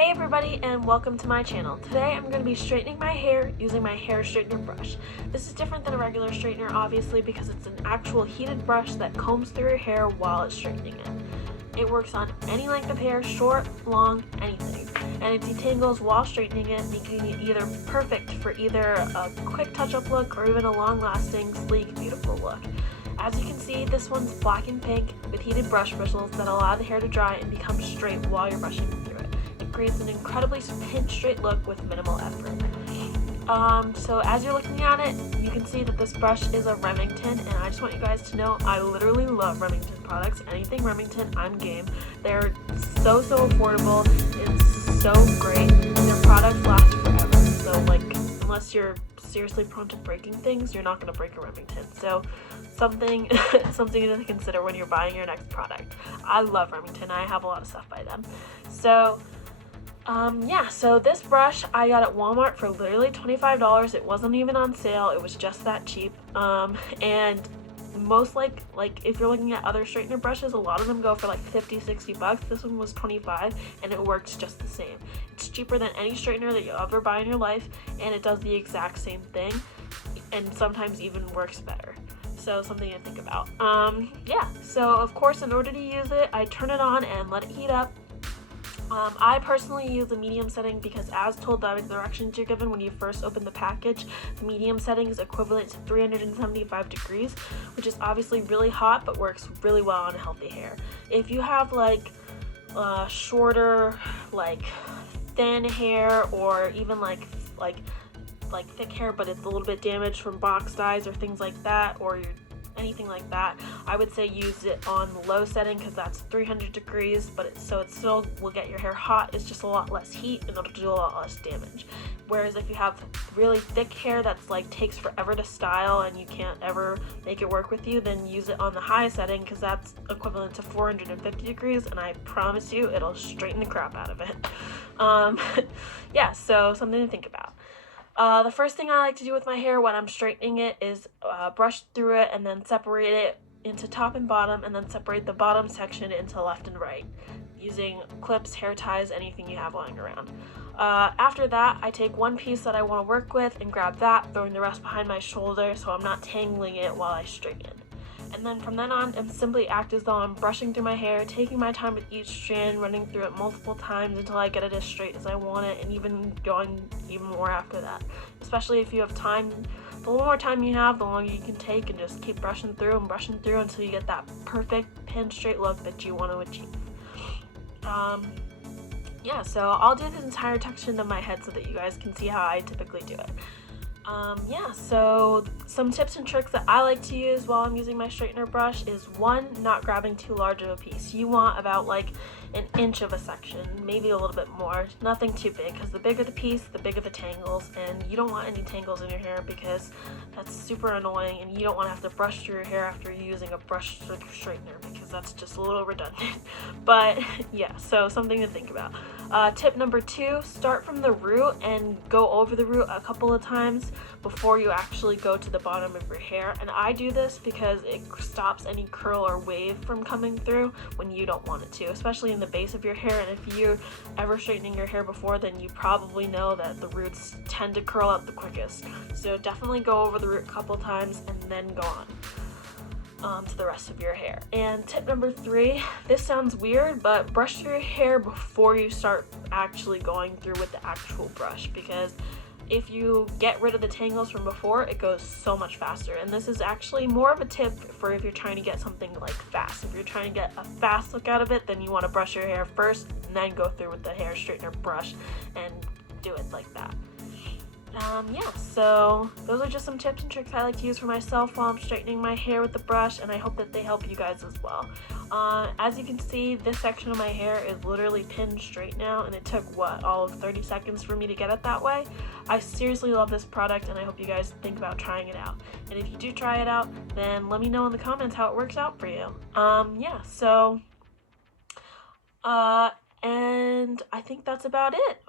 Hey everybody, and welcome to my channel. Today I'm going to be straightening my hair using my hair straightener brush. This is different than a regular straightener, obviously, because it's an actual heated brush that combs through your hair while it's straightening it. It works on any length of hair, short, long, anything, and it detangles while straightening it, making it either perfect for either a quick touch-up look or even a long-lasting, sleek, beautiful look. As you can see, this one's black and pink with heated brush bristles that allow the hair to dry and become straight while you're brushing through it. It creates an incredibly pinch straight look with minimal effort. So as you're looking at it, you can see that this brush is a Remington, and I just want you guys to know I literally love Remington products. Anything Remington, I'm game. They're so affordable. It's so great, and their products last forever. So unless you're seriously prone to breaking things, you're not going to break a Remington. So something to consider when you're buying your next product. I love Remington. I have a lot of stuff by them. So so this brush I got at Walmart for literally $25. It wasn't even on sale. It was just that cheap. And most like if you're looking at other straightener brushes, a lot of them go for like 50-60 bucks. This one was 25 and it works just the same. It's cheaper than any straightener that you'll ever buy in your life, and it does the exact same thing and sometimes even works better. So something to think about. So of course, in order to use it, I turn it on and let it heat up. I personally use the medium setting because, as told by the directions you're given when you first open the package, the medium setting is equivalent to 375 degrees, which is obviously really hot but works really well on healthy hair. If you have shorter, thin hair, or even like thick hair but it's a little bit damaged from box dyes or things like that, or anything like that, I would say use it on the low setting because that's 300 degrees, but it still will get your hair hot. It's just a lot less heat and it'll do a lot less damage. Whereas if you have really thick hair that's takes forever to style and you can't ever make it work with you, then use it on the high setting because that's equivalent to 450 degrees, and I promise you it'll straighten the crap out of it. So something to think about. The first thing I like to do with my hair when I'm straightening it is brush through it and then separate it into top and bottom, and then separate the bottom section into left and right using clips, hair ties, anything you have lying around. After that, I take one piece that I want to work with and grab that, throwing the rest behind my shoulder so I'm not tangling it while I straighten. And then from then on, and simply act as though I'm brushing through my hair, taking my time with each strand, running through it multiple times until I get it as straight as I want it, and even going even more after that. Especially if you have time, the more time you have, the longer you can take, and just keep brushing through until you get that perfect pin straight look that you want to achieve. So I'll do this entire section of my head so that you guys can see how I typically do it. So some tips and tricks that I like to use while I'm using my straightener brush is, one, not grabbing too large of a piece. You want about an inch of a section, maybe a little bit more, nothing too big, because the bigger the piece, the bigger the tangles, and you don't want any tangles in your hair because that's super annoying, and you don't want to have to brush through your hair after using a brush straightener because that's just a little redundant. But so something to think about. Tip number 2, start from the root and go over the root a couple of times before you actually go to the bottom of your hair. And I do this because it stops any curl or wave from coming through when you don't want it to, especially in the base of your hair. And if you're ever straightening your hair before, then you probably know that the roots tend to curl out the quickest. So definitely go over the root a couple times and then go on to the rest of your hair. And tip number 3, this sounds weird, but brush through your hair before you start actually going through with the actual brush, because if you get rid of the tangles from before, it goes so much faster. And this is actually more of a tip for if you're trying to get something fast. If you're trying to get a fast look out of it, then you want to brush your hair first and then go through with the hair straightener brush and do it like that. So those are just some tips and tricks I like to use for myself while I'm straightening my hair with the brush, and I hope that they help you guys as well. As you can see, this section of my hair is literally pinned straight now, and it took all of 30 seconds for me to get it that way. I seriously love this product, and I hope you guys think about trying it out. And if you do try it out, then let me know in the comments how it works out for you. And I think that's about it.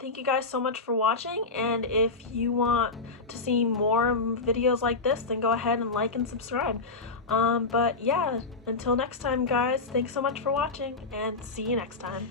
Thank you guys so much for watching, and if you want to see more videos like this, then go ahead and like and subscribe. Until next time, guys, thanks so much for watching, and see you next time.